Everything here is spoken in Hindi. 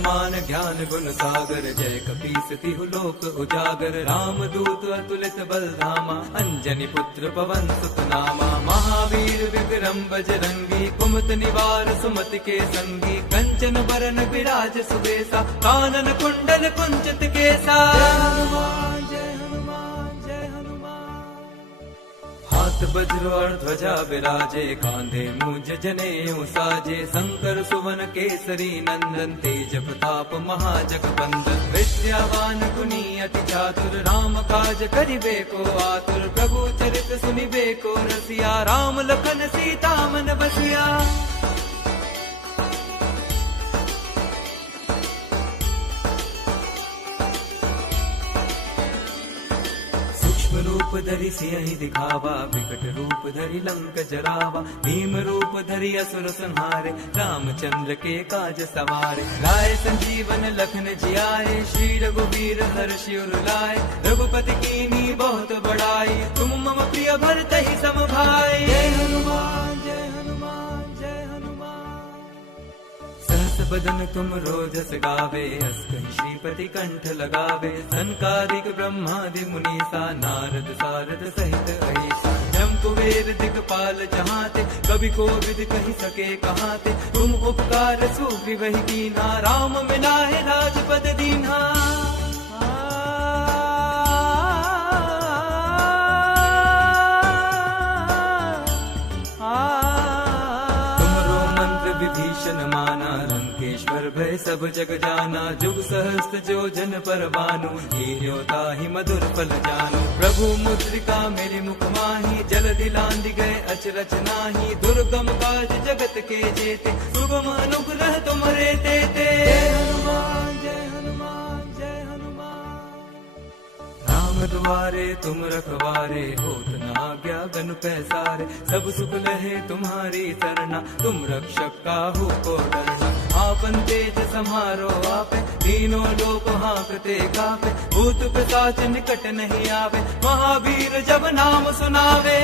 हनुमान ज्ञान गुण सागर, जय कपीस तिहु लोक उजागर। राम दूत अतुलित बल धामा, अंजनी पुत्र पवन सुत नामा। महावीर विक्रम बजरंगी, कुमत निवार सुमति के संगी। कंचन बरन विराज सुबेसा, कानन कुंडल कुंचित केसा। हाथ वज्र और ध्वजा विराजे, कांधे मूंज जनेऊ साजे। शंकर सुवन केसरी नंदन, तेज प्रताप महाजगबंदन। विद्यावान गुणी अति चातुर, राम काज करिबे को आतुर। प्रभु चरित सुनिबे को रसिया, राम लखन सीता मन बसिया। रूप धरि सियहि दिखावा, विकट रूप धरि लंक जरावा। भीम रूप धरि असुर संहारे, रामचंद्र के काज सवारे। लाए संजीवन लखन जियाए, श्री रघुवीर हर्षि उर लाए। रघुपति कीन्ही बहुत बड़ाई, तुम मम प्रिय भरतहि सम भाई। जय हनुमान जय हनुमान जय हनुमान। सहस बदन तुम रोजस गावे, अस कहि श्रीपति कंठ लगावे। सनकादिक ब्रह्मादि मुनीसा, नारद सारद सहित अहिसा। जम कुबेर दिगपाल जहाते, कवि कोविद कहि सके कहाते। तुम उपकार सुग्रीवहि कीन्हा, राम मिलाए राजपद दीन्हा। विभीषण माना, लंकेश्वर भय सब जग जाना। जुग सहस्त्र जो जन पर भानु, हीरो ताहि मधुर फल जानु। प्रभु मुद्रिका मेरे मुख माही, जलधि लांघि गए अचरज नाही। दुर्गम काज जगत के जेते, सुगम अनुग्रह तुम्हारे तेते। जय हनुमान जय हनुमान जय हनुमान। राम द्वारे तुम रखवारे, होत न आज्ञा गनु पैसारे। सब सुख लहे तुम्हारी सरना, तुम रक्षक काहू को डरना। आपन तेज समारो आपे, तीनों लोक हांकते कापे। भूत पिशाच निकट नहीं आवे, महावीर जब नाम सुनावे।